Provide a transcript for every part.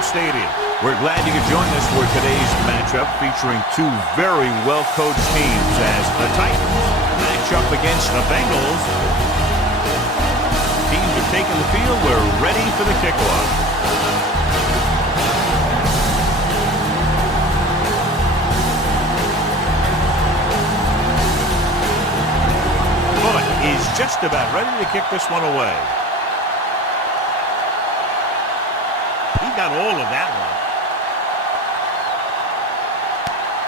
home stadium. We're glad you could join us for today's matchup featuring two very well-coached teams as the Titans match up against the Bengals. Teams are taking the field. We're ready for the kickoff. Is just about ready to kick this one away. He got all of that one.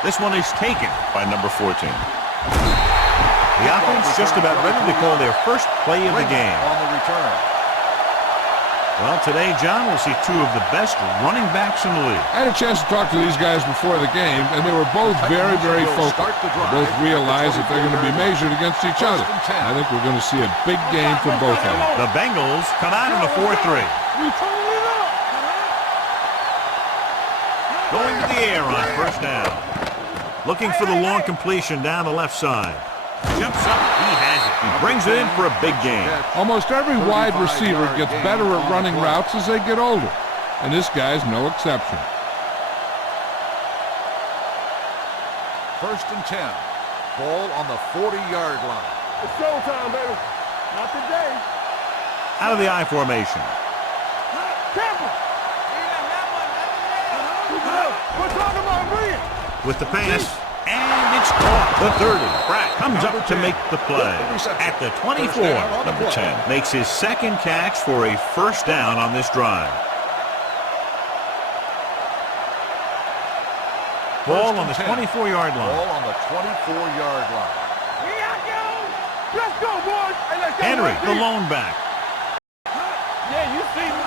This one is taken by number 14. The offense just about ready to call their first play of the game. On the return. Well, today, John, we'll see two of the best running backs in the league. I had a chance to talk to these guys before the game, and they were both very, very focused. They both realize that they're going to be measured against each other. I think we're going to see a big game from both of them. The Bengals come out in a 4-3. Going to the air on first down. Looking for the long completion down the left side. Jumps up, he has it. He brings it in for a big game. Almost every wide receiver gets better at running routes as they get older, and this guy's no exception. First and 10. Ball on the 40-yard line. It's showtime, baby. Not today. Out of the I formation. We're talking about brilliant. With the pass. And it's caught. The 30. Pratt comes up to make the play. At the 24, number 10 makes his second catch for a first down on this drive. Ball on the 24-yard line. Ball on the 24-yard line. Let's go, boys. Henry, the lone back. Yeah, you see me.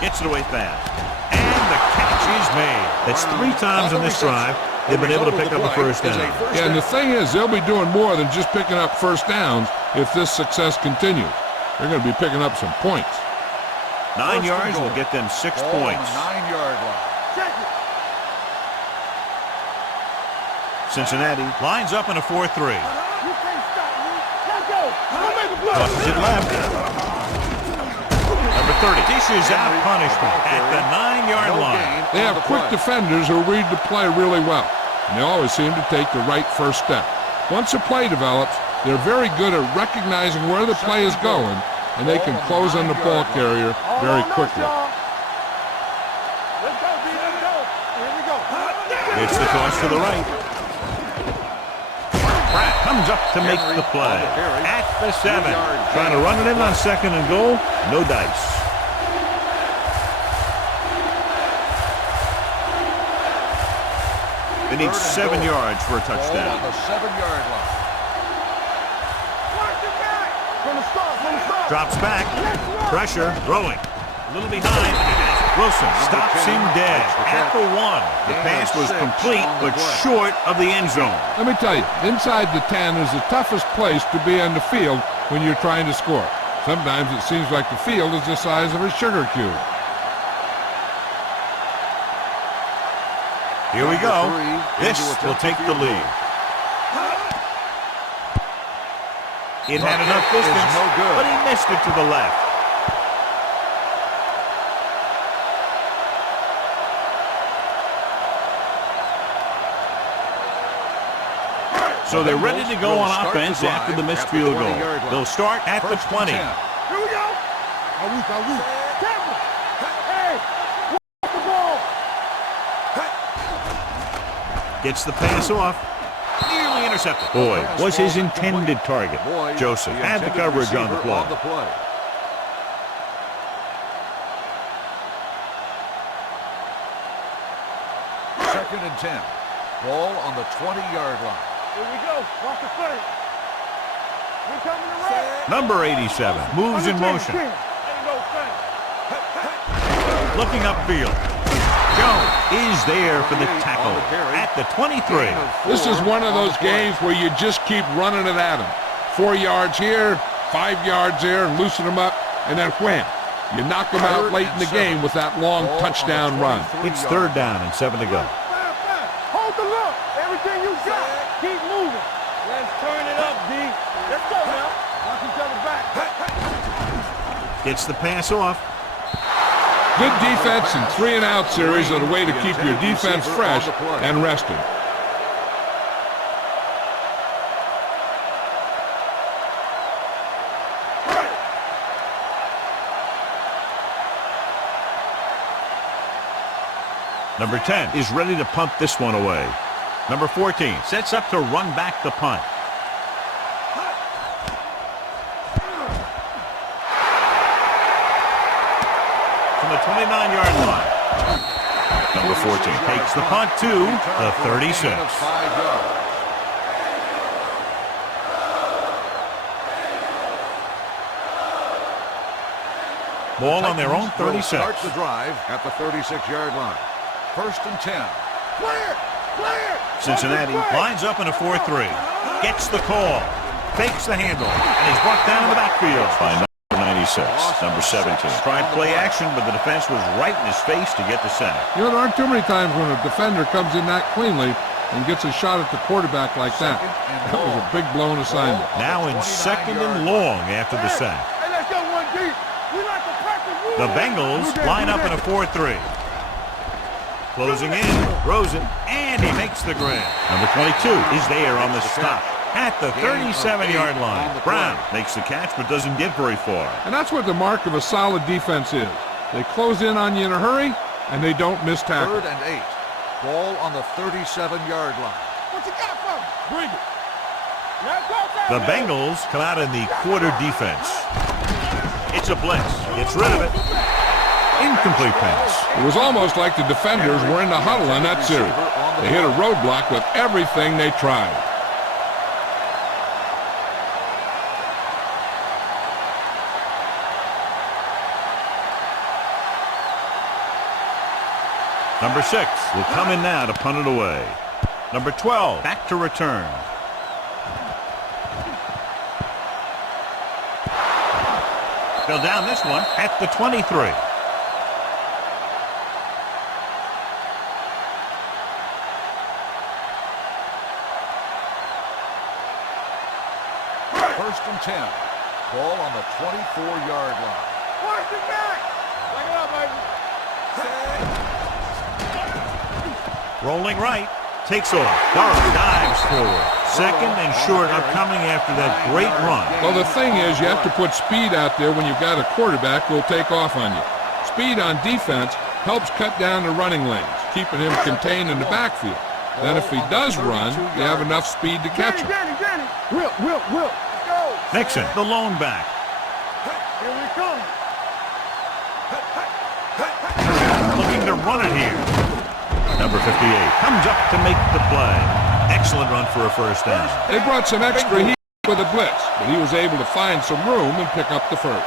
Gets it away fast. And the catch is made. That's 3 times on this drive. They've been able to pick up a first down. Yeah, and the thing is, they'll be doing more than just picking up first downs if this success continues. They're going to be picking up some points. 9 yards will get them 6 points. 9-yard line. Cincinnati lines up in a 4-3. You can't stop me. Let's go. Don't make a play. Tosses it left. Number 30 dishes out punishment at the 9-yard line. They have quick defenders who read the play really well, and they always seem to take the right first step. Once a play develops, they're very good at recognizing where the play is going, and they can close on the ball carrier very quickly. Let's go, B. Let's go. Here we go. It's the toss to the right. Pratt comes up to make the play at the 7. Trying to run it in on second and goal. No dice. They need 7 yards for a touchdown. On the 7-yard line. From the start. Drops back. Pressure. Throwing. A little behind. Wilson stops him dead at the 1. The pass was complete but short of the end zone. Let me tell you, inside the 10 is the toughest place to be on the field when you're trying to score. Sometimes it seems like the field is the size of a sugar cube. Here we go. This will take the lead. It had enough distance, but he missed it to the left. So they're ready to go on offense after the missed field goal. They'll start at the 20. Here we go. Careful. Hey, walk the ball. Gets the pass off. Nearly intercepted. Boyd was his intended target. Joseph had the coverage on the play. Second and 10. Ball on the 20-yard line. Here we go. Watch the play. We're coming to right. Number 87 moves in motion. Looking upfield. Jones is there for the tackle at the 23. This is one of those games where you just keep running it at them. 4 yards here, 5 yards there, and loosen them up, and then wham. You knock them out late in the game with that long touchdown run. It's 3rd down and 7 to go. Hold the look. Everything you got. Keep moving. Let's turn it up, D. Let's go now. Watch each other back. Gets the pass off. Good defense and 3-and-out series are the way to keep your defense fresh and rested. Number 10 is ready to punt this one away. Number 14 sets up to run back the punt. From the 29-yard line. Number 14 takes the punt to the 36. Ball on their own 36. Start the drive at the 36-yard line. 1st and 10. Clear! Clear! Cincinnati lines up in a 4-3. Gets the call. Fakes the handle. And he's brought down in the backfield by number 96. Number 17. Tried play action, but the defense was right in his face to get the sack. You know, there aren't too many times when a defender comes in that cleanly and gets a shot at the quarterback like that. That was a big blown assignment. Now in 2nd and long after the sack. Hey, let's go one deep. We like to practice rules. The Bengals line up in a 4-3. Closing in, Rosen, and he makes the grab. Number 22 is there on the stop at the 37-yard line. Brown makes the catch but doesn't get very far. And that's what the mark of a solid defense is. They close in on you in a hurry, and they don't miss tackle. 3rd and 8. Ball on the 37-yard line. What you got for me? Bring it. Let's go, The Bengals come out in the quarter defense. It's a blitz. Gets rid of it. Incomplete pass. It was almost like the defenders were in the huddle in that series. They hit a roadblock with everything they tried. Number 6 will come in now to punt it away. Number 12 back to return. They'll down this one at the 23. First and 10. Ball on the 24-yard line. Watch it back. Bring it up, baby. Rolling right. Takes off. Burrow dives forward. 2nd and short upcoming after that great run. Well, the thing is, you have to put speed out there when you've got a quarterback who will take off on you. Speed on defense helps cut down the running lanes, keeping him contained in the backfield. Then if he does run, you have enough speed to catch him. Danny. Will. Let's go. Nixon, the lone back. Here we come. Looking to run it here. Number 58 comes up to make the play. Excellent run for a first down. They brought some extra heat with a blitz, but he was able to find some room and pick up the first.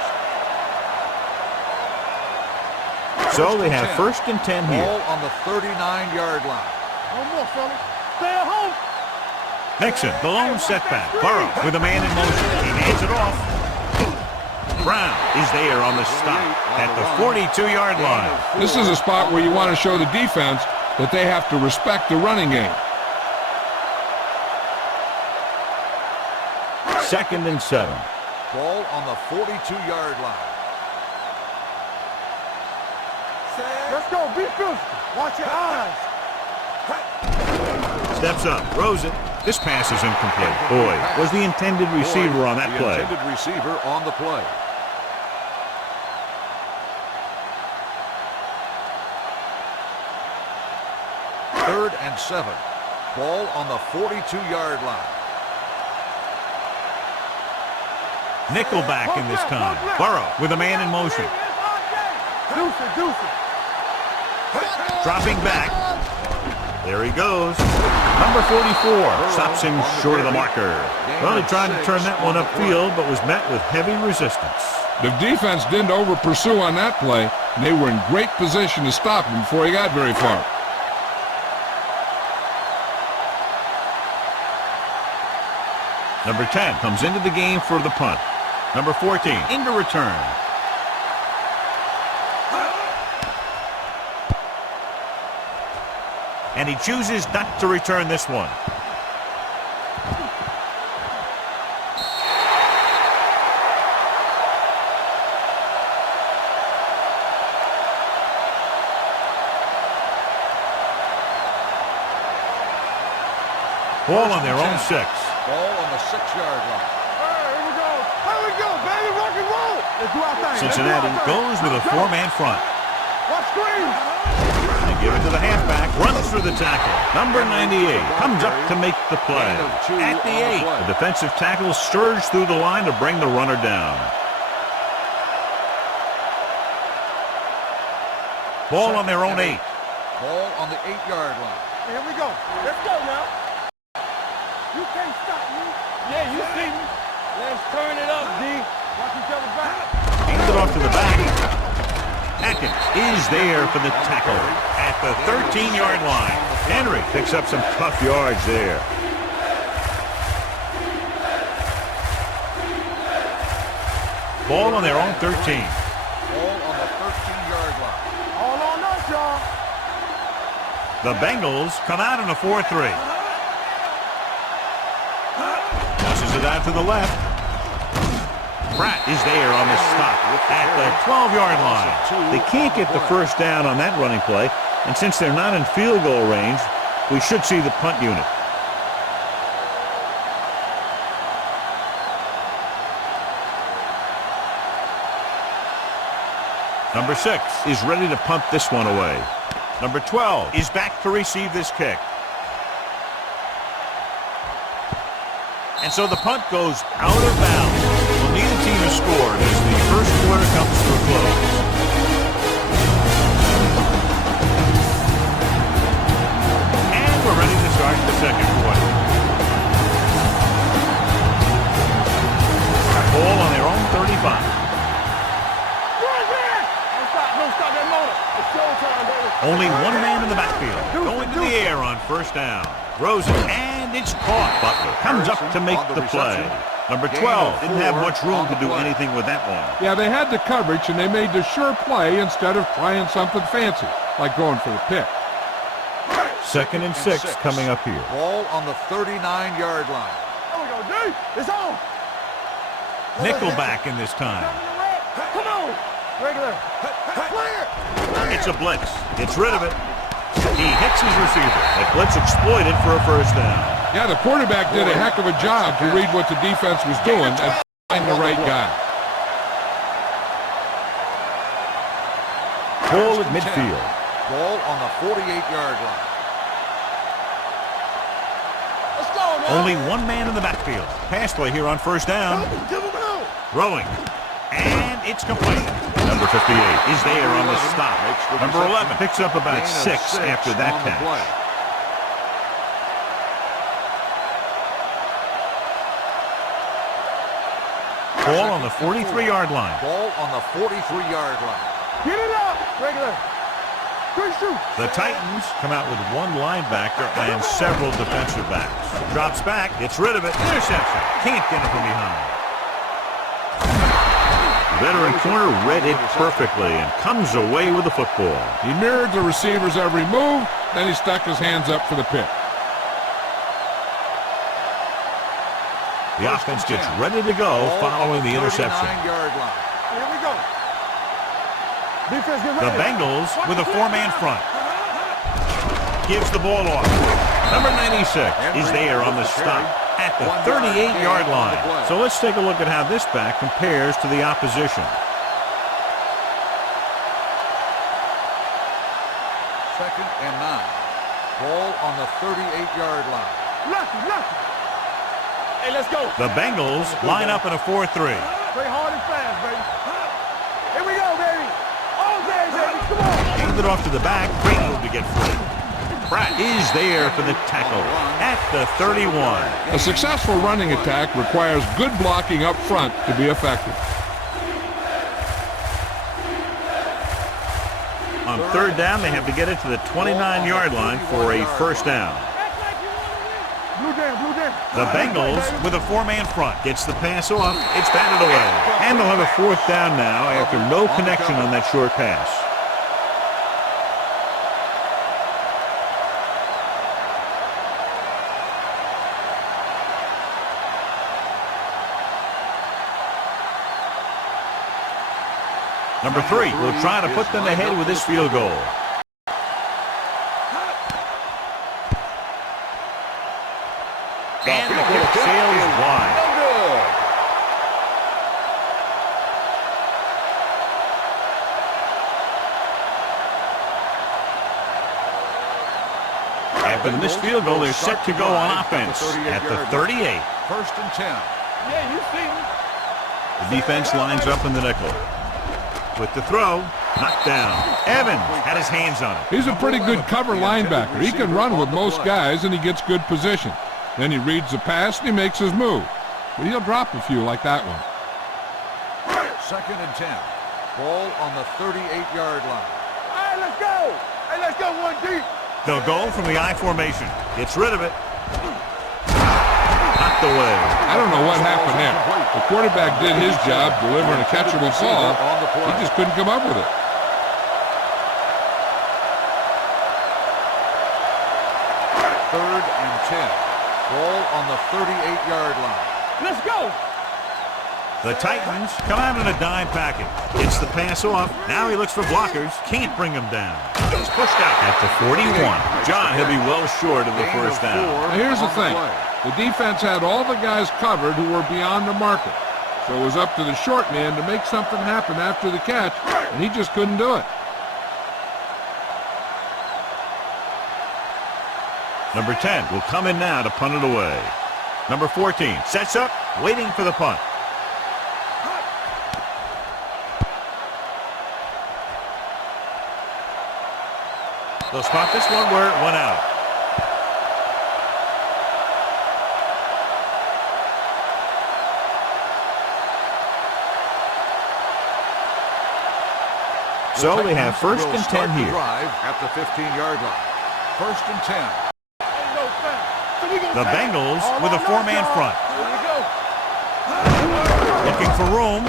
So they have 1st and 10 here. Ball on the 39-yard line. One more, fella. Stay at home. Nixon, the lone setback. Burrow with a man in motion. He hands it off. Brown is there on the stop at the 42-yard line. This is a spot where you want to show the defense that they have to respect the running game. 2nd and 7. Ball on the 42-yard line. Let's go. Be physical. Watch your eyes. Steps up. Rosen. This pass is incomplete. Boyd was the intended receiver on that play. The intended receiver on the play. Third and 7. Ball on the 42-yard line. Nickelback in this time. Burrow with a man in motion. Deuce it. Dropping back. There he goes. Number 44 stops him short of the marker. Well, he tried to turn that one upfield, but was met with heavy resistance. The defense didn't over-pursue on that play, and they were in great position to stop him before he got very far. Number 10 comes into the game for the punt. Number 14 into return. And he chooses not to return this one. Ball on their own 6. Ball on the 6-yard line. Here we go. Here we go, baby. Rock and roll. Let's do our thing. Cincinnati goes with a 4-man front. Watch screen. They give it to the halfback. Runs through the tackle. Number 98 comes up to make the play. At the 8, the defensive tackle surged through the line to bring the runner down. Ball on their own 8. Ball on the 8-yard line. Here we go. Let's go now. You can't stop me. Yeah, you see me. Let's turn it up, D. Watch each other back. Hands it off to the back. Atkins is there for the tackle at the 13-yard line. Henry picks up some tough yards there. Ball on their own 13. Ball on the 13-yard line. All on us, y'all. The Bengals come out in a 4-3. Passes it out to the left. Pratt is there on the stop at the 12-yard line. They can't get the first down on that running play, and since they're not in field goal range, we should see the punt unit. Number 6 is ready to punt this one away. Number 12 is back to receive this kick. And so the punt goes out of bounds. Well, neither team has scored as the first quarter comes to a close. And we're ready to start the second quarter. Ball on their own 35. Don't stop that motor. It's showtime, baby. Only one man in the backfield. Going to the air on first down. Rosen, and it's caught. Butler comes up to make the play. Number 12 didn't have much room to do anything with that one. Yeah, they had the coverage, and they made the sure play instead of trying something fancy, like going for the pick. 2nd and 6 coming up here. Ball on the 39-yard line. There we go, D. It's on. Nickelback in this time. Come on. Regular. Clear. It's a blitz. Gets rid of it. He hits his receiver. That blitz exploited for a first down. Yeah, the quarterback did a heck of a job to read what the defense was doing and find the right guy. Ball at midfield. Ball on the 48-yard line. Let's go, man. Only one man in the backfield. Pass play here on first down. Give him out. Throwing. And it's complete. Number 58 is there on the stop. Number 11 picks up about 6 after that catch. Ball on the 43-yard line. Ball on the 43-yard line. Get it up. Regular. Good shoot. The Titans come out with one linebacker and several defensive backs. Drops back, gets rid of it. Interception. Can't get it from behind. The veteran corner read it perfectly and comes away with the football. He mirrored the receiver's every move, then he stuck his hands up for the pick. The offense gets ready to go following the interception. 39-yard line. Here we go. Defense, get ready. The Bengals with a 4-man front. Gives the ball off. Number 96 is there on the stop at the 38-yard line. So let's take a look at how this back compares to the opposition. Second and 9. Ball on the 38-yard line. Lucky. Hey, let's go. The Bengals line up in a 4-3. Play hard and fast, baby. Here we go, baby. All day, baby. Come on. Hand it off to the back. Great move to get free. Pratt is there for the tackle at the 31. A successful running attack requires good blocking up front to be effective. On third down, they have to get it to the 29-yard line for a first down. Blue jam. The Bengals with a 4-man front. Gets the pass off. It's batted away. And they'll have a fourth down now after no connection on that short pass. Number 3 will try to put them ahead with this field goal. And the kick sails wide. No good. After this field goal, they're set to go on offense at the 38. First and 10. Yeah, you see me. The defense lines up in the nickel. With the throw, knocked down. Evans had his hands on it. He's a pretty good cover linebacker. He can run with most guys, and he gets good position. Then he reads the pass, and he makes his move. But he'll drop a few like that one. Second and 10. Ball on the 38-yard line. All right, let's go. Hey, let's go one deep. They'll go from the I formation. Gets rid of it. Knocked away. I don't know what happened there. The quarterback did his job delivering a catchable ball. He just couldn't come up with it. Third and 10. Ball on the 38-yard line. Let's go. The Titans come out in a dime package. Gets the pass off. Now he looks for blockers. Can't bring him down. He's pushed out at the 41. John, he'll be well short of the first down. Now here's the thing. The defense had all the guys covered who were beyond the marker. So it was up to the short man to make something happen after the catch, and he just couldn't do it. Number 10 will come in now to punt it away. Number 14 sets up, waiting for the punt. They'll spot this one where it went out. So they have first and 10 here. Drive at the 15-yard line. First and 10. The Bengals with a four-man front. Looking for room.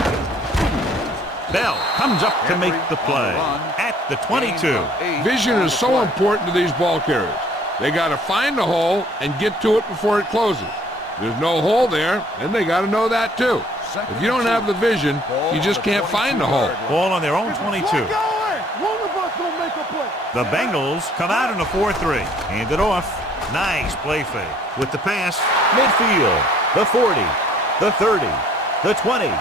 Bell comes up to make the play at the 22. Vision is so important to these ball carriers. They got to find the hole and get to it before it closes. There's no hole there, and they got to know that too. If you don't have the vision, you just can't find the hole. Ball on their own 22. The Bengals come out in a 4-3. Hand it off. Nice play fake. With the pass, midfield. The 40, the 30, the 20,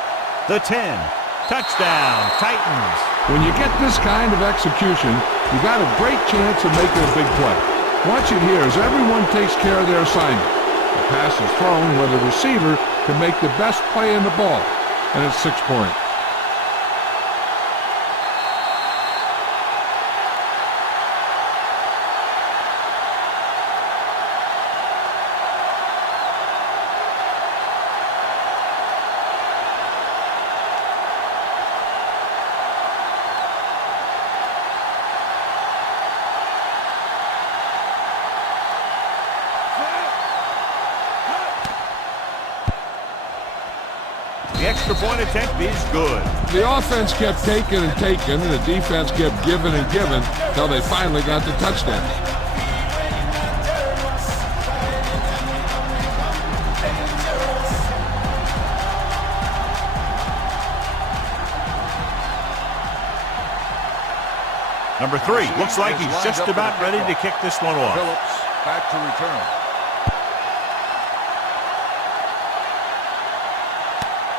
the 10. Touchdown, Titans. When you get this kind of execution, you got a great chance of making a big play. Watch it here as everyone takes care of their assignment. The pass is thrown where the receiver can make the best play in the ball, and it's 6 points. The extra point attempt is good. The offense kept taking and taking, and the defense kept giving and giving until they finally got the touchdown. Number 3 looks like he's just about ready to kick this one off. Phillips back to return.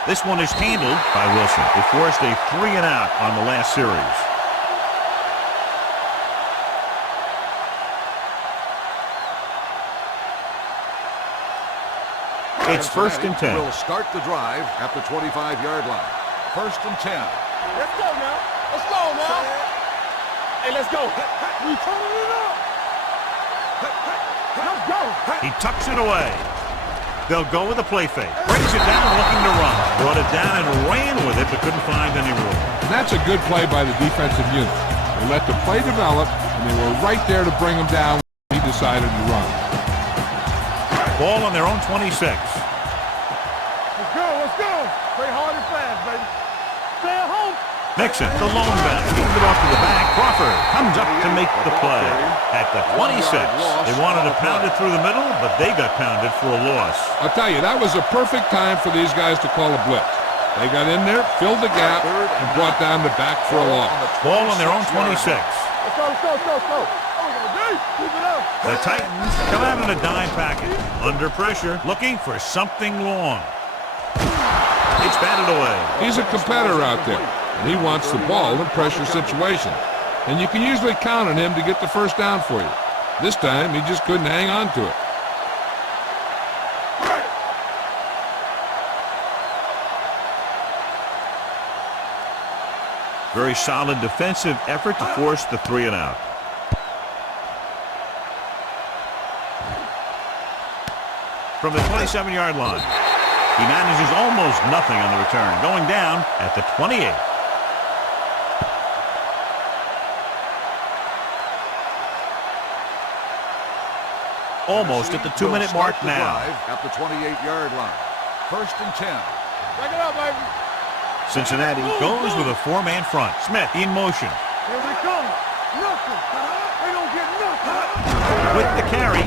This one is handled by Wilson. They forced a 3-and-out on the last series. It's first and 10. Will start the drive at the 25-yard line. First and 10. Let's go now. Let's go now. Hey, let's go. We turning it up. Let's go. He tucks it away. They'll go with a play fake. Brings it down looking to run. Brought it down and ran with it, but couldn't find any room. And that's a good play by the defensive unit. They let the play develop, and they were right there to bring him down when he decided to run. Ball on their own 26. Let's go. Let's go. Play hard and fast, baby. Stay at home. Mixon, the lone back, handed it off to the back. Crawford comes up to make the play at the 26. They wanted to pound it through the middle, but they got pounded for a loss. I'll tell you, that was a perfect time for these guys to call a blitz. They got in there, filled the gap, and brought down the back for a loss. Ball on their own 26. Let's go, let's go, let's go, let's go. The Titans come out in a dime package. Under pressure, looking for something long. It's batted away. He's a competitor out there, and he wants the ball in pressure situations. And you can usually count on him to get the first down for you. This time, he just couldn't hang on to it. Very solid defensive effort to force the 3-and-out. From the 27-yard line, he manages almost nothing on the return, going down at the 28. Almost at the 2-minute mark now. At the 28-yard line. 1st and 10. Break it up, baby. Cincinnati goes with a 4-man front. Smith in motion. Here they come. Nothing. They don't get nothing. With the carry,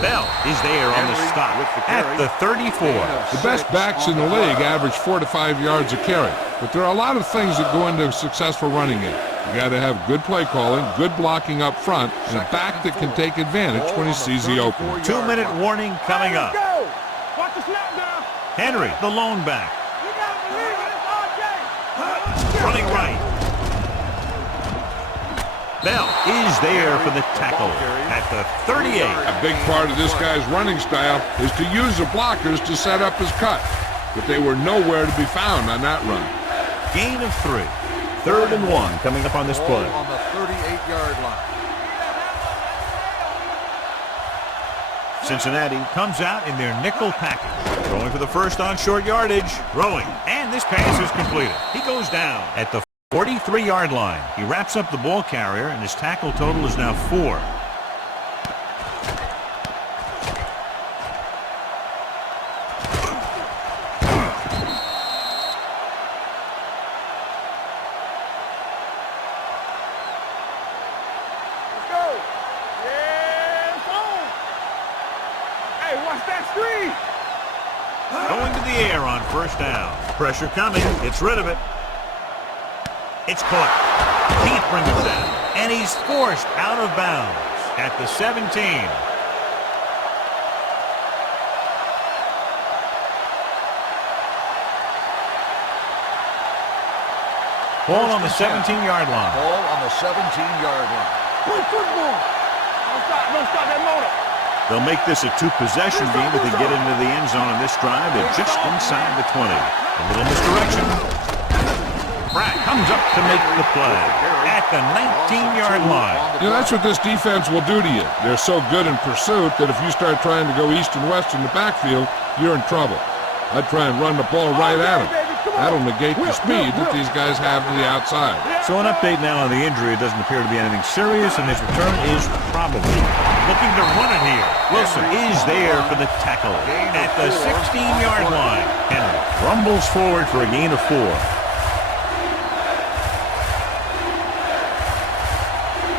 Bell is there on the stop at the 34. The best backs in the league average 4 to 5 yards a carry, but there are a lot of things that go into a successful running game. You got to have good play calling, good blocking up front, and a back that can take advantage when he sees the opening. 2-minute warning coming up. Go. Watch the snap down. Henry, the lone back, You got to believe it. It's RJ. running right. Bell is there for the tackle at the 38. A big part of this guy's running style is to use the blockers to set up his cut, but they were nowhere to be found on that run. Gain of 3. 3rd and 1 coming up on this play. On the 38-yard line. Cincinnati comes out in their nickel package. Going for the first on short yardage. Throwing. And this pass is completed. He goes down at the 43-yard line. He wraps up the ball carrier, and his tackle total is now 4. Let's go. Yeah, it's on. Hey, watch that screen. Going to the air on first down. Pressure coming. Gets rid of it. It's caught. Can't bring him down. And he's forced out of bounds at the 17. Ball on the 17-yard line. Ball on the 17-yard line. Play football. Don't stop that motor. They'll make this a 2-possession game if they get into the end zone on this drive. They're just inside the 20. A little misdirection. Pratt comes up to make the play at the 19-yard line. You know, that's what this defense will do to you. They're so good in pursuit that if you start trying to go east and west in the backfield, you're in trouble. I'd try and run the ball right at them. That'll negate the speed that these guys have to the outside. So an update now on the injury. It doesn't appear to be anything serious, and his return is probably looking to run it here. Wilson is there for the tackle at the 16-yard line. Henry rumbles forward for a gain of 4.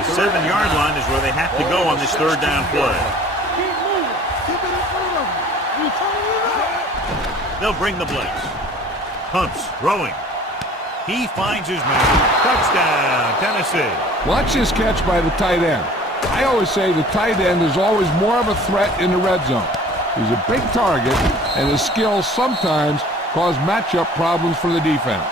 The 7-yard line is where they have to go on this 3rd down play. Keep moving. Keep it in front of them. You turn it up. They'll bring the blitz. Hunts throwing. He finds his man. Touchdown, Tennessee. Watch this catch by the tight end. I always say the tight end is always more of a threat in the red zone. He's a big target, and his skills sometimes cause matchup problems for the defense.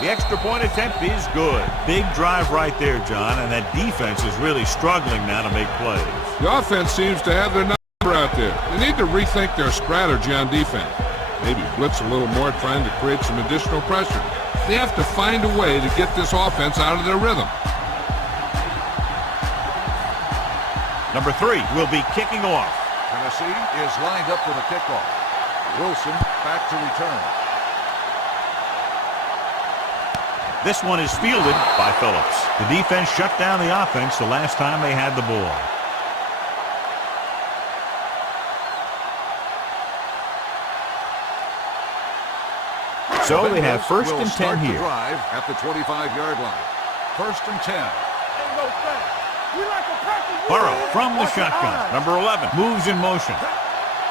The extra point attempt is good. Big drive right there, John, and that defense is really struggling now to make plays. The offense seems to have their number out there. They need to rethink their strategy on defense. Maybe blitz a little more, trying to create some additional pressure. They have to find a way to get this offense out of their rhythm. Number 3 will be kicking off. Tennessee is lined up for the kickoff. Wilson back to return. This one is fielded by Phillips. The defense shut down the offense the last time they had the ball. So they have first will and 10 start the here. drive at the 25-yard line. First and 10. Ain't no sense. We like a practice. Burrow from the Watch your shotgun. eyes. Number 11 moves in motion.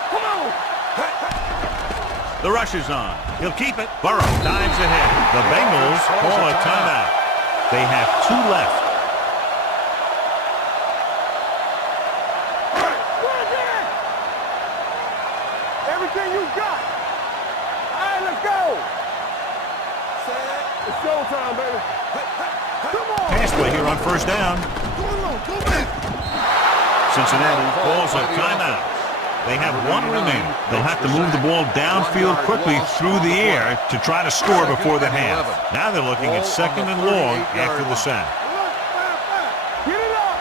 Come on. The rush is on. He'll keep it. Burrow dives ahead. The Bengals call a timeout. They have 2 left. Everything you got. All right, let's go. It's showtime, baby. Come on. Pass play here on first down. Cincinnati calls a timeout. They have 1 remaining. They'll have to move the ball downfield quickly through the air to try to score before the half. Now they're looking at second and long after the sack. Get it up.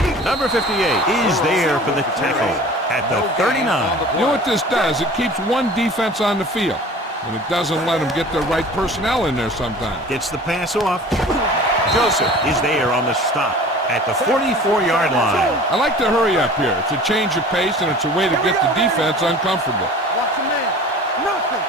Get it. Number 58 is there for the tackle at the 39. You know what this does? It keeps one defense on the field, and it doesn't let them get the right personnel in there sometimes. Gets the pass off. Joseph is there on the stop at the 44-yard line. I like to hurry up here. It's a change of pace, and it's a way to get the defense uncomfortable. Watch your man. Nothing.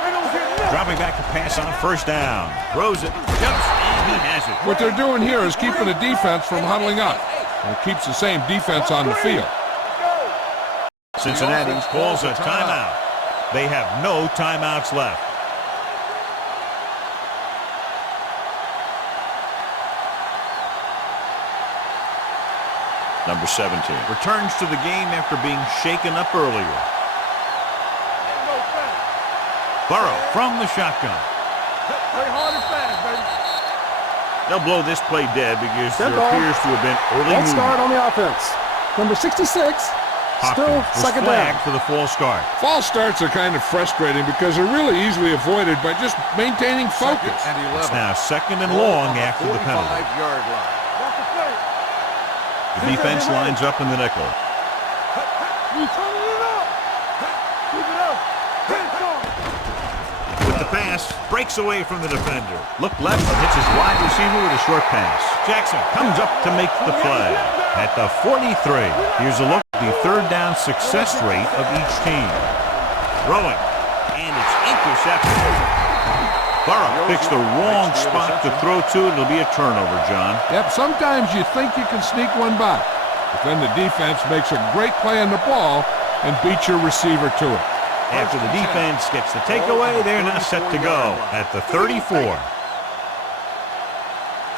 They don't get nothing. Dropping back to pass on first down. Throws it. Jumps, and he has it. What they're doing here is keeping the defense from huddling up. And it keeps the same defense on the field. Cincinnati calls a timeout. They have no timeouts left. Number 17 returns to the game after being shaken up earlier. Burrow from the shotgun. Play hard and fast, baby. They'll blow this play dead because there appears to have been early False movement. start on the offense. Number 66, still Hopkins was second down. flagged for the false start. False starts are kind of frustrating because they're really easily avoided by just maintaining focus. Second and 11. It's now second and Ball long on after the penalty. 45-yard line. Watch the play. The defense lines up in the nickel. You turning it up. Keep it up. Hit it on. With the pass, breaks away from the defender. Look left and hits his wide receiver with a short pass. Jackson comes up to make the play. At the 43, here's a look at the third down success rate of each team. Throwing, and it's intercepted. Burrow picks the wrong spot to throw to. It'll be a turnover, John. Yep, sometimes you think you can sneak one by, but then the defense makes a great play on the ball and beats your receiver to it. After the defense gets the takeaway, they're now set to go at the 34.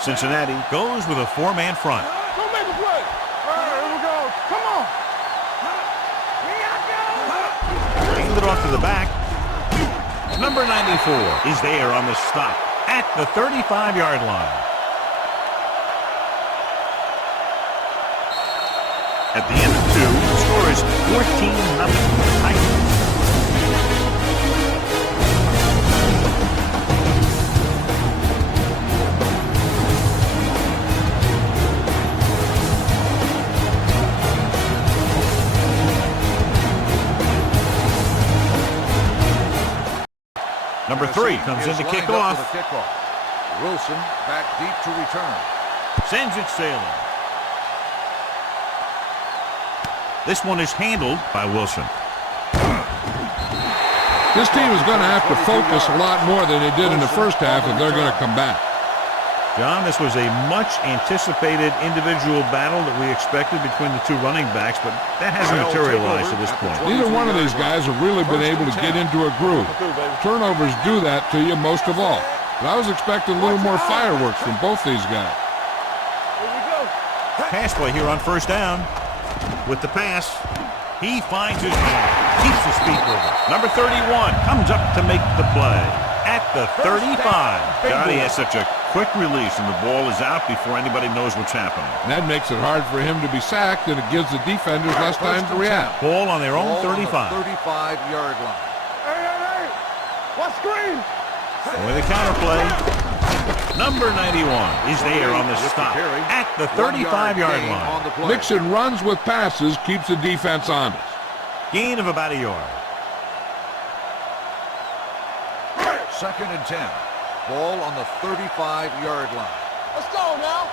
Cincinnati goes with a 4-man front. Go make a play. All right, here we go. Come on. Hand it off to the back. Number 94 is there on the stop at the 35-yard line. At the end of 2, the score is 14-0 Titans. Number 3 comes in to kick off. Wilson back deep to return. Sends it sailing. This one is handled by Wilson. This team is going to have to focus a lot more than they did in the first half if they're going to come back. John, this was a much-anticipated individual battle that we expected between the 2 running backs, but that hasn't materialized to this point. Neither one of these guys have really been able to get into a groove. Turnovers do that to you most of all. But I was expecting a little more fireworks from both these guys. Here we go. Pass play here on first down. With the pass, he finds his man. Keeps his feet moving. Number 31 comes up to make the play at the 35. Johnny has such a quick release, and the ball is out before anybody knows what's happening. And that makes it hard for him to be sacked, and it gives the defenders less time to react. Ball on their own Ball on 35. the 35-yard line. Hey. What screen? With a counter play. Number 91 is there on the stop at the 35-yard line. Mixon runs with passes, keeps the defense honest. Gain of about a yard. Second and 10. Ball on the 35-yard line. Let's go now.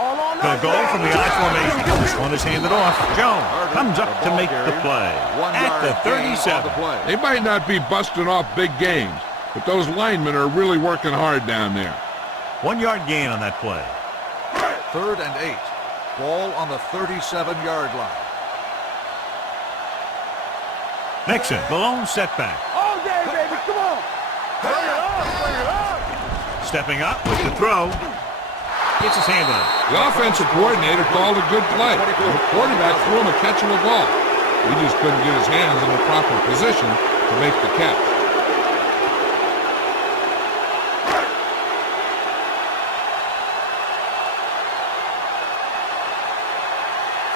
The goal from the I formation. This one is handed off. Jones comes up to make the play at the 37. They might not be busting off big games, but those linemen are really working hard down there. 1 yard gain on that play. 3rd and 8. Ball on the 37-yard line. Mixon, the lone setback. All day, baby, come on. Bring it up, bring it up. Stepping up with the throw. Gets his hand on it. The offensive coordinator called a good play. The quarterback threw him a catchable ball. He just couldn't get his hands in the proper position to make the catch.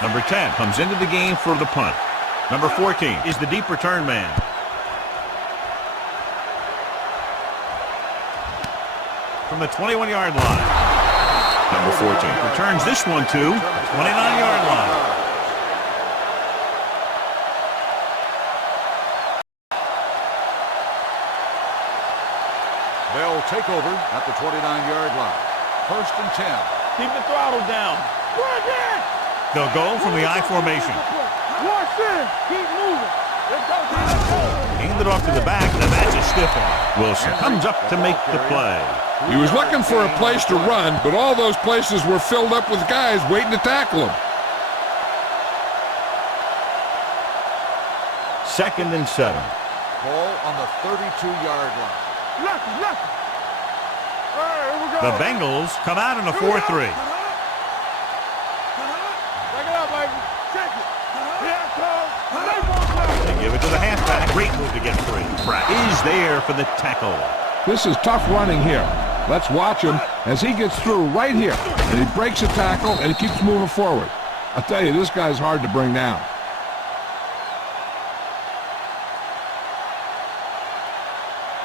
Number 10 comes into the game for the punt. Number 14 is the deep return man. From the 21-yard line. Number 14 returns this one to the 29-yard line. They'll take over at the 29-yard line. 1st and 10. Keep the throttle down. Work it. They'll go from the I formation. Watch this. Keep moving. Let's go, let's go. Hand it off to the back, and that's a stiff one. Wilson comes up to make the play. He was looking for a place to run, but all those places were filled up with guys waiting to tackle him. 2nd and 7. Ball on the 32-yard line. Lucky, lucky. All right, here we go. The Bengals come out in a 4-3. Check it out, baby. Check it. Here it comes. They give it to the halfback. Great move to get free. Pratt is there for the tackle. This is tough running here. Let's watch him as he gets through right here. And he breaks a tackle and he keeps moving forward. I'll tell you, this guy's hard to bring down.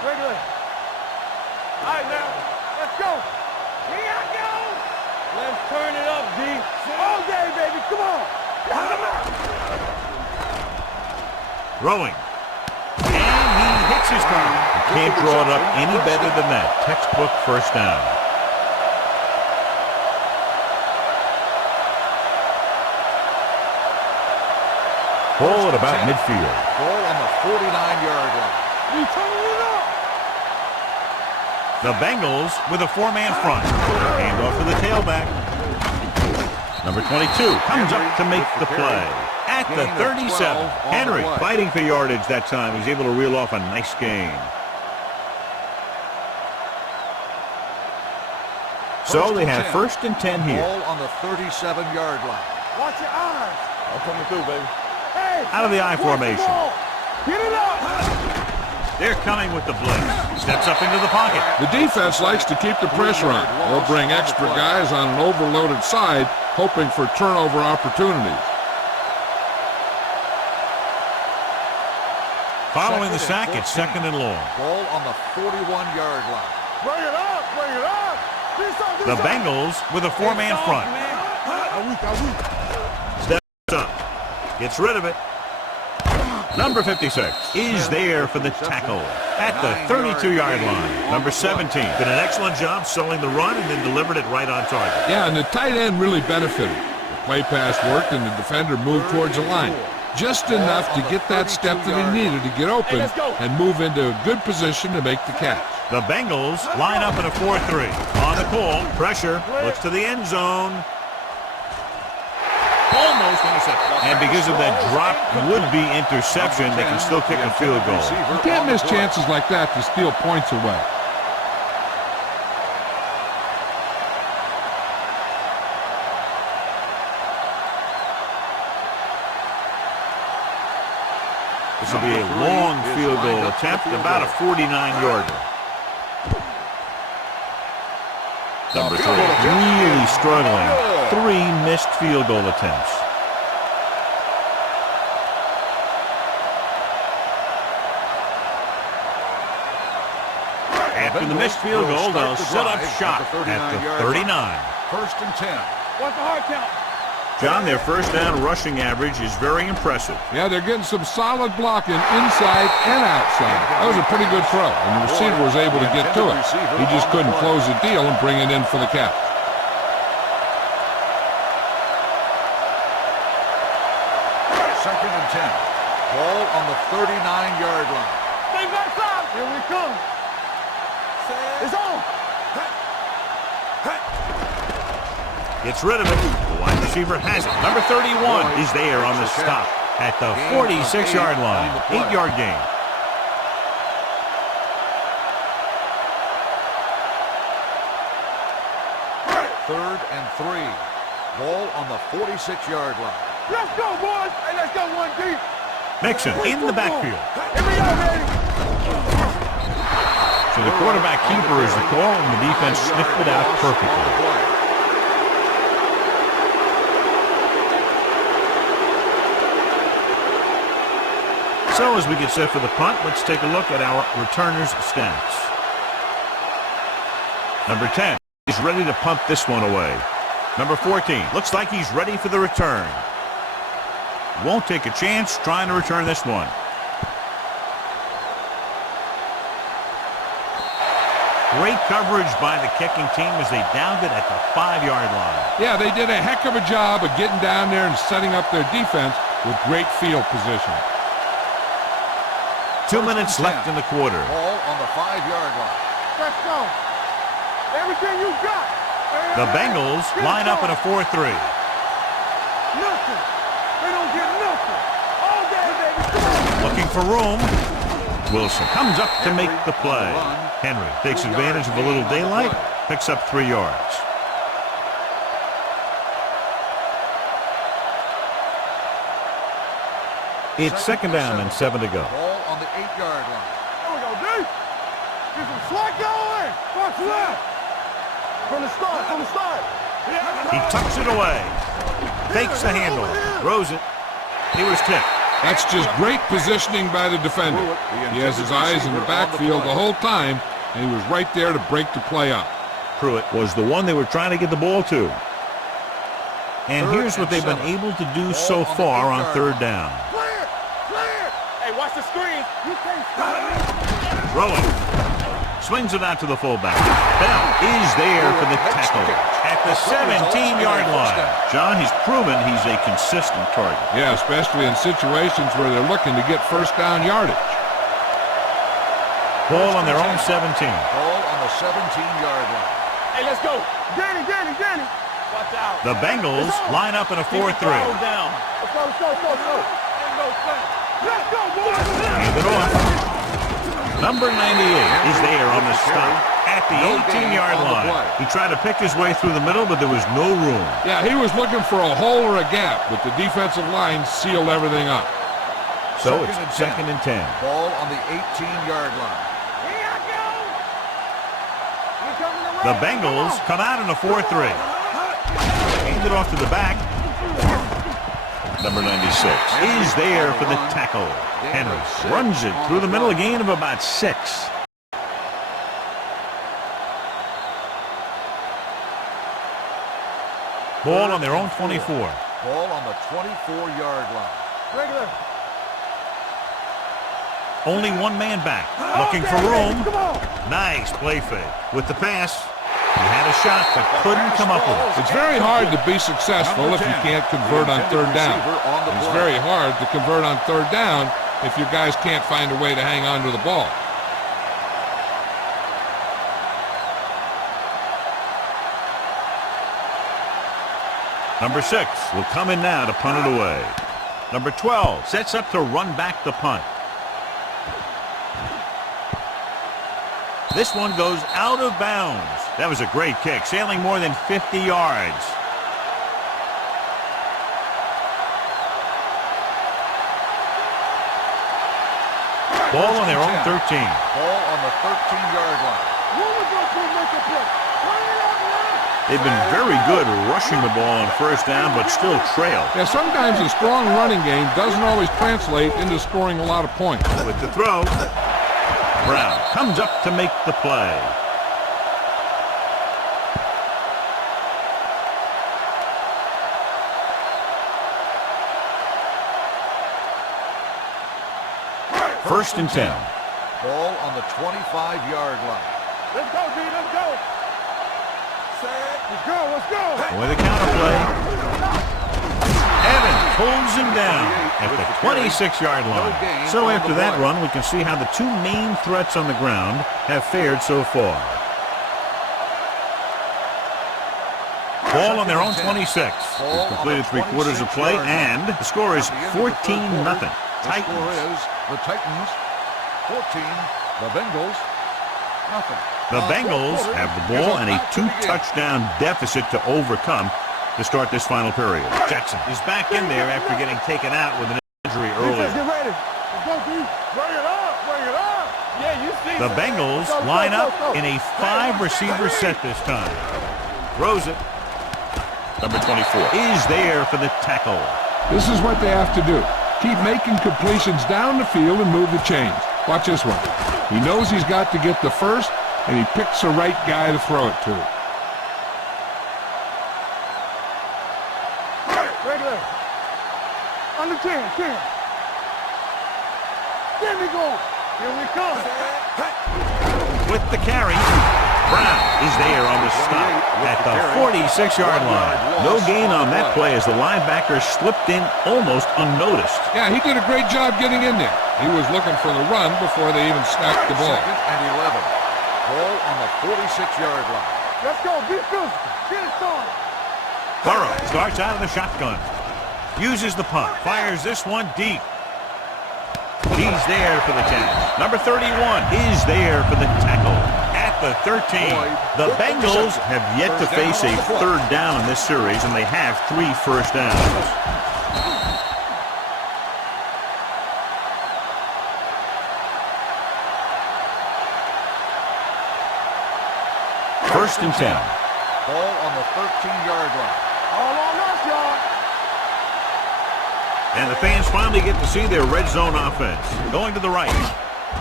Regulate. All right, now. Let's go. Here I go. Let's turn it up, D. All day, baby. Come on. Throwing. And he hits his target. You can't draw it up any better than that. Textbook first down. Ball at about midfield. Ball on the 49-yard line. You turning it up. The Bengals with a 4-man front. Hand off to the tailback. Number 22 comes up to make the play at the 37. Henry fighting for yardage that time. He's able to reel off a nice gain. So they have 1st and 10 here. Ball on the 37-yard line. Watch your eyes. I'm coming through, baby. Hey, Out of the I formation. Get it up. They're coming with the blitz. Steps up into the pocket. The defense likes to keep the pressure on. They'll bring extra guys on an overloaded side, hoping for turnover opportunities. Following the sack, it's 2nd and long. Ball on the 41-yard line. Bring it up. Bring it up. The Bengals with a 4-man front. Steps up. Gets rid of it. Number 56 is there for the tackle at the 32-yard line. Number 17 did an excellent job selling the run and then delivered it right on target. Yeah, and the tight end really benefited. The play pass worked and the defender moved towards the line. Just enough to get that step that he needed to get open and move into a good position to make the catch. The Bengals line up in a 4-3. On the call, pressure, looks to the end zone. Almost intercepted. And because of that drop would-be interception, they can still kick a field goal. You can't miss chances like that to steal points away. This will be a long field goal attempt, about a 49-yarder. Number 3, really struggling. 3 missed field goal attempts. After the missed field goal, they'll set up shop at the 39. 1st and 10. What's the hard count? John, their first down rushing average is very impressive. Yeah, they're getting some solid blocking inside and outside. That was a pretty good throw, and the receiver was able to get to it. He just couldn't close the deal and bring it in for the catch. 10. Ball on the 39-yard line. Stay back side. Here we come. It's on. Gets rid of it. The wide receiver has it. Number 31 is there on the stop at the 46-yard line. 8-yard gain. Third and 3. Ball on the 46-yard line. Let's go, boys. Hey, let's go 1 deep. Mixon in the backfield. Here we go, baby. So the quarterback keeper is the call, and the defense sniffed it out perfectly. So as we get set for the punt, let's take a look at our returners' stats. Number 10 is ready to punt this one away. Number 14 looks like he's ready for the return. Won't take a chance trying to return this one. Great coverage by the kicking team as they downed it at the 5-yard line. Yeah, they did a heck of a job of getting down there and setting up their defense with great field position. 2 minutes left in the quarter. Ball on the 5-yard line. Let's go. Everything you got. The Bengals line up in a 4-3. Nothing. They don't get nothing. All day, baby. Come on. Looking for room. Wilson comes up to make the play. Henry takes advantage of a little daylight, picks up 3 yards. It's second down and 7 to go. Ball on the 8-yard line. There we go, D. Get some slack going. Watch left. From the start. He tucks it away. Fakes the handle. Throws it. He was tipped. That's just great positioning by the defender. He has his eyes in the backfield the whole time, and he was right there to break the play up. Pruitt was the one they were trying to get the ball to. And here's what they've been able to do so far on third down. Clear. Hey, watch the screen. You can't stop me. Throwing. Swings it out to the fullback. Bell is there for the tackle at the 17-yard line. John, he's proven he's a consistent target. Yeah, especially in situations where they're looking to get first down yardage. Ball on their own 17. Ball on the 17-yard line. Hey, let's go. Danny. Watch out. The Bengals line up in a 4-3. Down. Let's go. Let's go, boys. Hand it off. Number 98 is there on the stop at the 18-yard line. He tried to pick his way through the middle, but there was no room. Yeah, he was looking for a hole or a gap, but the defensive line sealed everything up. So it's second and 10. Ball on the 18-yard line. Here I go. The Bengals come out in a 4-3. Hand it off to the back. Number 96 is there for the tackle. Henry runs it through the middle, a gain of about 6. Ball on their own 24. Ball on the 24-yard line. Regular. Only one man back, looking for room. Nice play fake. With the pass, he had a shot but couldn't come up with it. It's very hard to be successful if you can't convert on third down. It's very hard to convert on third down if your guys can't find a way to hang on to the ball. Number 6 will come in now to punt it away. Number 12 sets up to run back the punt. This one goes out of bounds. That was a great kick, sailing more than 50 yards. Ball on their own 13. Ball on the 13-yard line. They've been very good rushing the ball on first down, but still trail. Yeah, sometimes a strong running game doesn't always translate into scoring a lot of points. With the throw, Brown comes up to make the play. First and 10. Ball on the 25-yard line. Let's go, D. Let's go. Let's go. With a counter play. Evans pulls him down at the 26-yard line. So after that run, we can see how the two main threats on the ground have fared so far. Ball on their own 26. They've completed 3/4 of play, and the score is 14-0. The score is the Titans 14, the Bengals nothing. The Bengals have the ball and a 2-touchdown deficit to overcome to start this final period. Jackson is back in there after getting taken out with an injury earlier. Get ready. Let's go, D. Bring it up. Bring it up. Yeah, you see. The Bengals line up in a 5-receiver set this time. Throws it. Number 24 is there for the tackle. This is what they have to do. Keep making completions down the field and move the chains. Watch this one. He knows he's got to get the first, and he picks the right guy to throw it to. Regular. Under 10, 10. There we go. Here we come. With the carry, Brown is there on the stop at the 46-yard line. No gain on that play as the linebacker slipped in almost unnoticed. Yeah, he did a great job getting in there. He was looking for the run before they even snapped the ball. 2nd and 11. Ball on the 46-yard line. Let's go. Be physical. Get it started. Burrow starts out of the shotgun. Uses the punt. Fires this one deep. He's there for the catch. Number 31 is there for the tackle. At the 13. The Bengals have yet to face a 3rd down in this series, and they have 3 first downs. First and 10. Ball on the 13-yard line. All on us, y'all. And the fans finally get to see their red zone offense. Going to the right.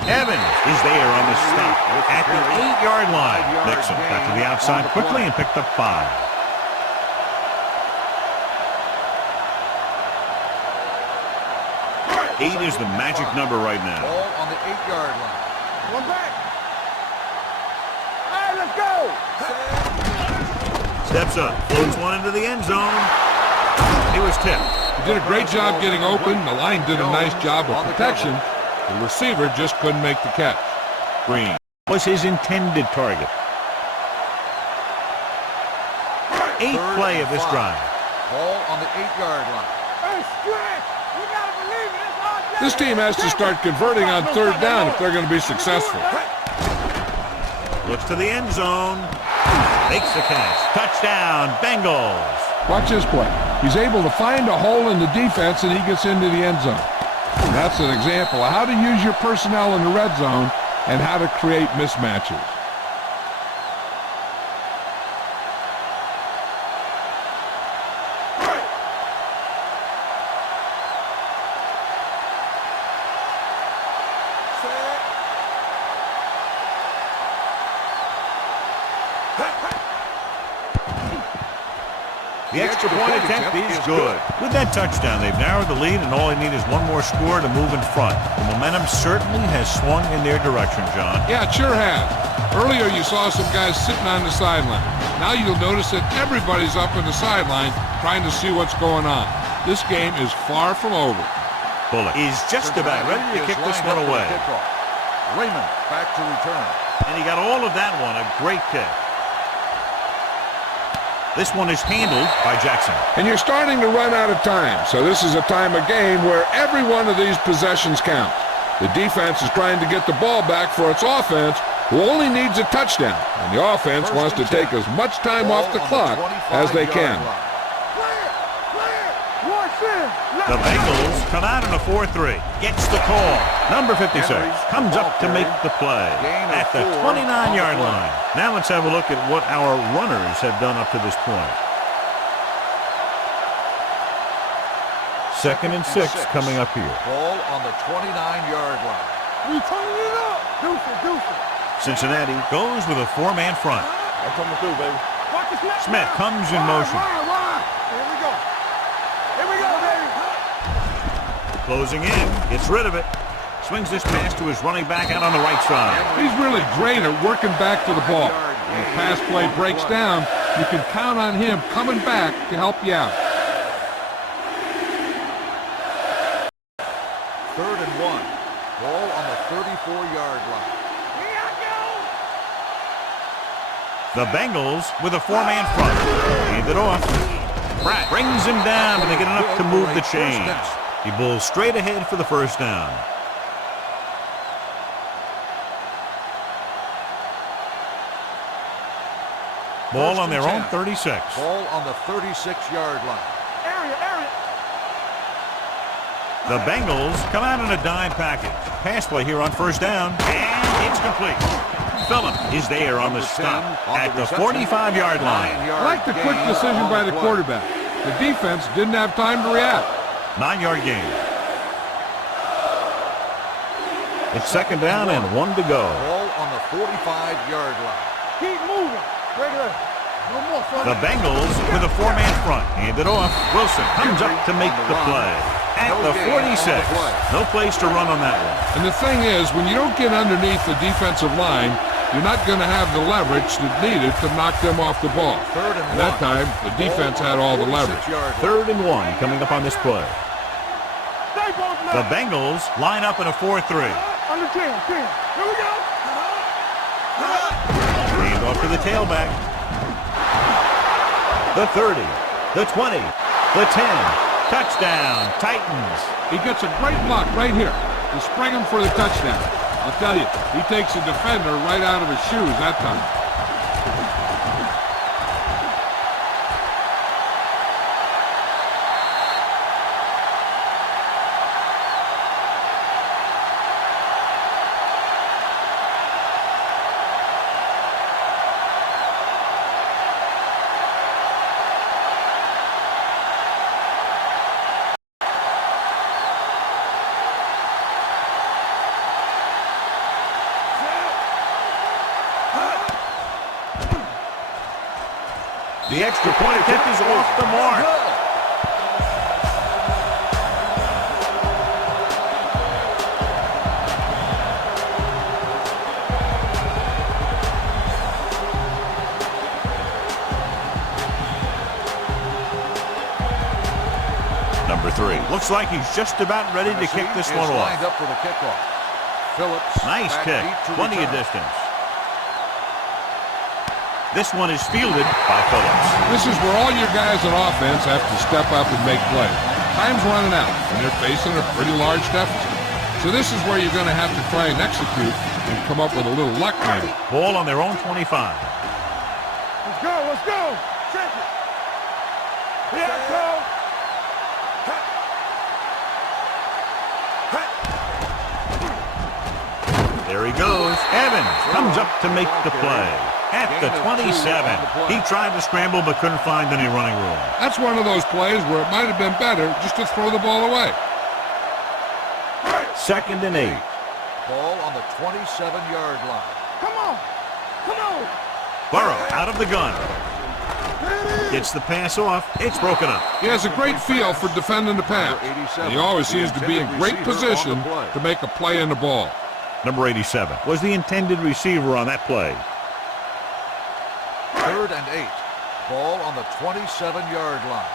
Evans is there on the stop at the 8-yard line. Nixon got to the outside quickly and picked up 5. Eight is the magic number right now. Ball on the 8-yard line. One back. All right, let's go. Steps up, floats one into the end zone. He was tipped. He did a great job getting open. The line did a nice job of protection. The receiver just couldn't make the catch. Green was his intended target. 8th play of this drive. Ball on the 8-yard line. Hey, stretch. You gotta believe it. It's our day. This team has to start converting on 3rd down if they're going to be successful. Looks to the end zone. Makes the catch. Touchdown, Bengals. Watch this play. He's able to find a hole in the defense, and he gets into the end zone. And that's an example of how to use your personnel in the red zone and how to create mismatches. The extra point attempt is good. With that touchdown, they've narrowed the lead, and all they need is one more score to move in front. The momentum certainly has swung in their direction, John. Yeah, it sure has. Earlier, you saw some guys sitting on the sideline. Now you'll notice that everybody's up on the sideline trying to see what's going on. This game is far from over. Bullock is just about ready to kick this one away. Raymond back to return. And he got all of that one. A great kick. This one is handled by Jackson. And you're starting to run out of time, so this is a time of game where every one of these possessions counts. The defense is trying to get the ball back for its offense, who only needs a touchdown, and the offense wants to take as much time off the clock as they can. The Bengals come out in a 4-3. Gets the call. Number 56 comes up to make the play at the 29-yard line. Now let's have a look at what our runners have done up to this point. 2nd and 6 coming up here. Ball on the 29-yard line. We turning it up. Deuce it. Cincinnati goes with a 4-man front. I'm coming through, baby. Watch the snap. Smith comes in motion. Here we go. Here we go, baby. Closing in, gets rid of it. Swings this pass to his running back out on the right side. He's really great at working back to the ball. When the pass play breaks down, you can count on him coming back to help you out. 34-yard line. Here I go. The Bengals with a four-man front. Hand it off. Pratt brings him down, but they get enough to move the chains. He bowls straight ahead for the first down. Ball on their own 36. Ball on the 36-yard line. Area. The Bengals come out in a dime package. Pass play here on first down, and it's complete. Phillips is there on the stop at the 45-yard line. I like the quick decision by the quarterback. The defense didn't have time to react. 9-yard gain. It's second down and 1 to go. Ball on the 45-yard line. Keep moving. Regular. No more fun. The Bengals with a four-man front. Hand it off. Wilson comes up to make the play. At the 46. No place to run on that one. And the thing is, when you don't get underneath the defensive line, you're not going to have the leverage that's needed to knock them off the ball. And that time, the defense had all the leverage. 3rd and 1 coming up on this play. The Bengals line up in a 4-3. Under 10. Here we go. Hand off to the tailback. The 30. The 20. The 10. Touchdown, Titans. He gets a great block right here to spring him for the touchdown. I'll tell you, he takes a defender right out of his shoes that time. The extra point attempt is off the mark. Number 3. Looks like he's just about ready to kick this one off. Lined up for the kickoff. Phillips. Nice kick. Plenty of distance. This one is fielded by Phillips. This is where all your guys on offense have to step up and make plays. Time's running out, and they're facing a pretty large deficit. So this is where you're going to have to try and execute and come up with a little luck maybe. Ball on their own 25. Let's go. Check it. Here I go. There he goes. Evans comes up to make the play. At the 27. He tried to scramble but couldn't find any running room. That's one of those plays where it might have been better just to throw the ball away. 2nd and 8. Ball on the 27-yard line. Come on. Burrow out of the gun. Gets the pass off. It's broken up. He has a great feel for defending the pass. And he always seems to be in great position to make a play in the ball. Number 87 was the intended receiver on that play. 3rd and 8. Ball on the 27-yard line.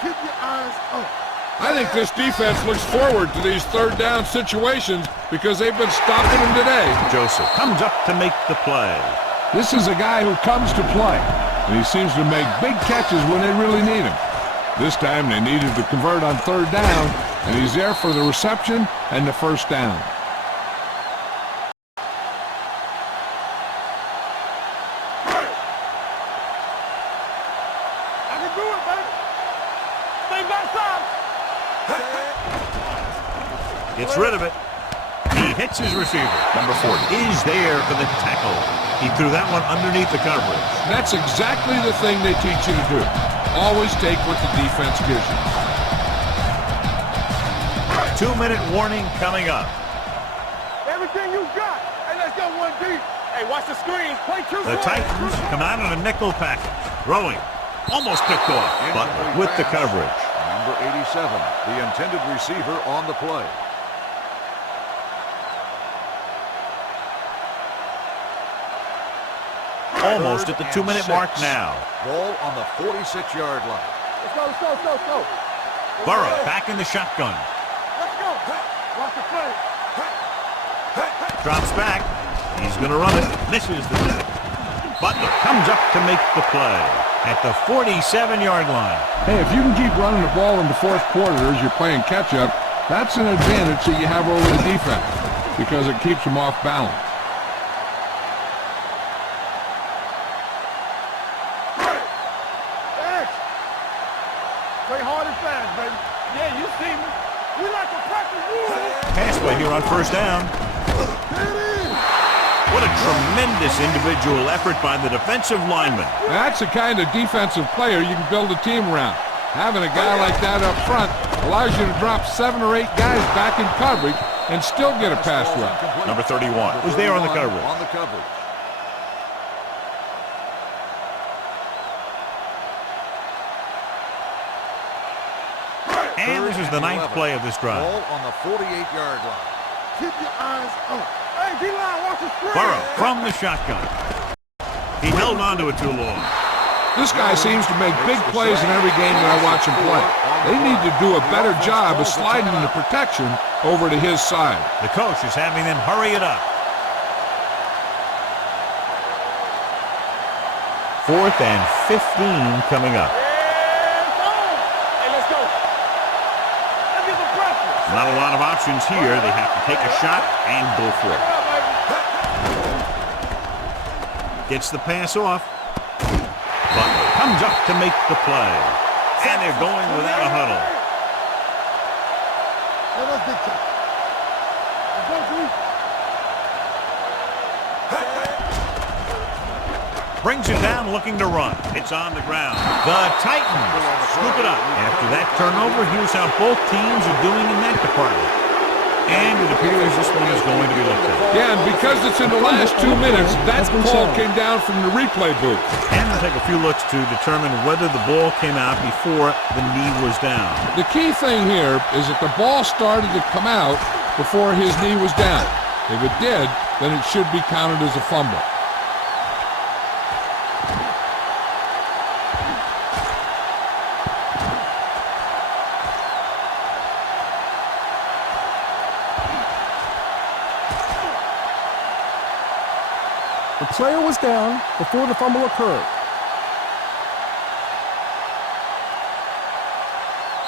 Keep your eyes up. I think this defense looks forward to these 3rd down situations because they've been stopping them today. Joseph comes up to make the play. This is a guy who comes to play, and he seems to make big catches when they really need him. This time they needed to convert on 3rd down, and he's there for the reception and the first down. Gets rid of it. He hits his receiver. Number 40 is there for the tackle. He threw that one underneath the coverage. That's exactly the thing they teach you to do. Always take what the defense gives you. 2-minute warning coming up. Everything you got. Hey, let's go 1 deep. Hey, watch the screen. Play 2. The Titans come out on a nickel package. Throwing. Almost picked off, but with the coverage. Number 87, the intended receiver on the play. Almost at the 2-minute mark now. Ball on the 46-yard line. Let's go. Burrow back in the shotgun. Let's go. Watch the play. Drops back. He's going to run it. Misses the tackle. Butler comes up to make the play at the 47-yard line. Hey, if you can keep running the ball in the fourth quarter as you're playing catch-up, that's an advantage that you have over the defense because it keeps them off balance. Play hard and fast, baby. Yeah, you see me. We like to practice rules. Pass play here on first down. What a tremendous individual effort by the defensive lineman. That's the kind of defensive player you can build a team around. Having a guy like that up front allows you to drop 7 or 8 guys back in coverage and still get a pass rush. Number 31 was there on the coverage. And this is the 9th play of this drive. Ball on the 48-yard line. Keep your eyes up. Hey, D-line, watch the screen. Burrow from the shotgun. He held on to it too long. This guy seems to make big plays in every game that I watch him play. They need to do a better job of sliding the protection over to his side. The coach is having them hurry it up. 4th and 15 coming up. Hey, let's go. Let's get some pressure. Not a lot of options here. They have to take a shot and go for it. Gets the pass off. Butler comes up to make the play. And they're going without a huddle. Let us get you. Brings it down looking to run. It's on the ground. The Titans scoop it up. After that turnover, here's how both teams are doing in that department. And it appears this one is going to be looked at. Yeah, and because it's in the last 2 minutes, that call came down from the replay booth. And we'll take a few looks to determine whether the ball came out before the knee was down. The key thing here is that the ball started to come out before his knee was down. If it did, then it should be counted as a fumble. The player was down before the fumble occurred.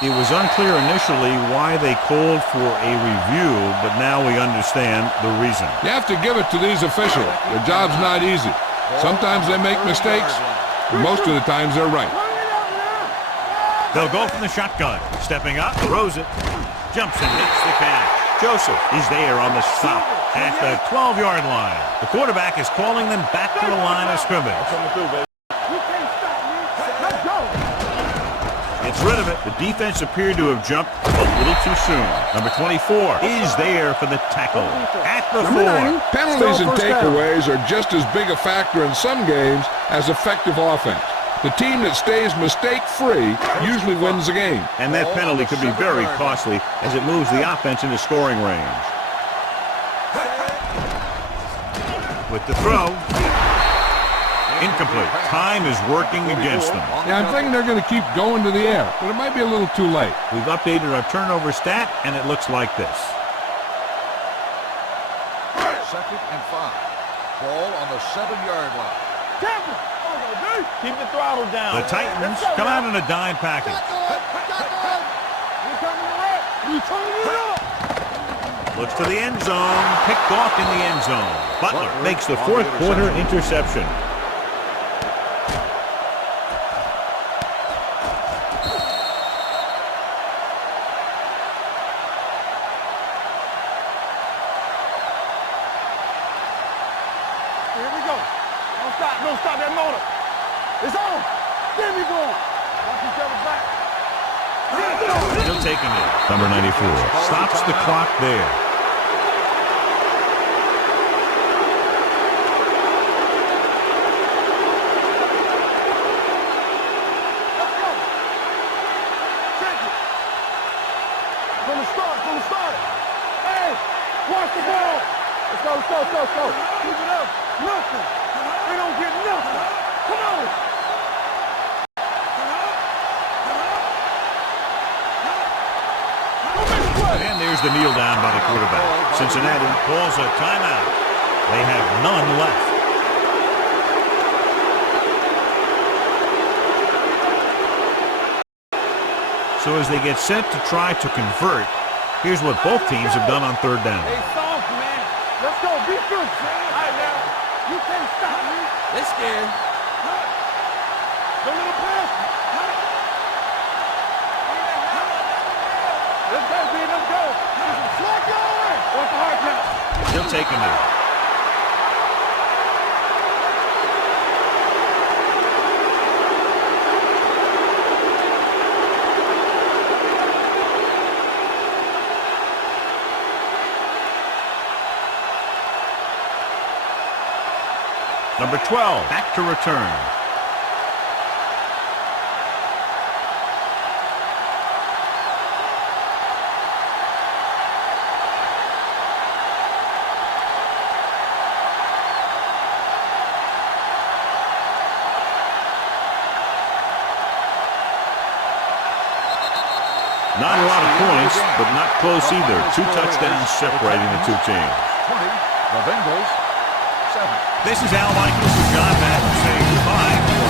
It was unclear initially why they called for a review, but now we understand the reason. You have to give it to these officials. Their job's not easy. Sometimes they make mistakes, but most of the times they're right. They'll go from the shotgun. Stepping up, throws it, jumps and makes the catch. Joseph is there on the stop at the 12-yard line. The quarterback is calling them back to the line of scrimmage. Gets rid of it. The defense appeared to have jumped a little too soon. Number 24 is there for the tackle at the 4. Penalties and takeaways are just as big a factor in some games as effective offense. The team that stays mistake-free usually wins the game. And that penalty could be very costly as it moves the offense into scoring range. With the throw. Incomplete. Time is working against them. Yeah, I'm thinking they're going to keep going to the air, but it might be a little too late. We've updated our turnover stat, and it looks like this. 2nd and 5. Ball on the 7-yard line. Keep the throttle down. The Titans come out in a dime package. Looks to the end zone. Picked off in the end zone. Butler makes the 4th quarter interception. Here we go. Don't stop that motor. It's on. There we go. Watch each other back. Still taking it. Number 94 stops the clock there. Let's go. Check it. From the start. Hey, watch the ball. Let's go. Keep it up. Nothing. They don't get nothing. Come on. And there's the kneel down by the quarterback. Cincinnati calls a timeout. They have none left. So as they get set to try to convert, here's what both teams have done on third down. Hey, soft, man. Let's go. Be good, man. All right, now. You can't stop me. They're scared. Go to the pass. Let's go, B. Let's go. Slug going. What's the hard count? He'll take a knee. Number 12, back to return. Not a lot of points, but not close either. 2 touchdowns separating the two teams. 20, the Bengals, 7. This is Al Michaels with John Madden saying goodbye.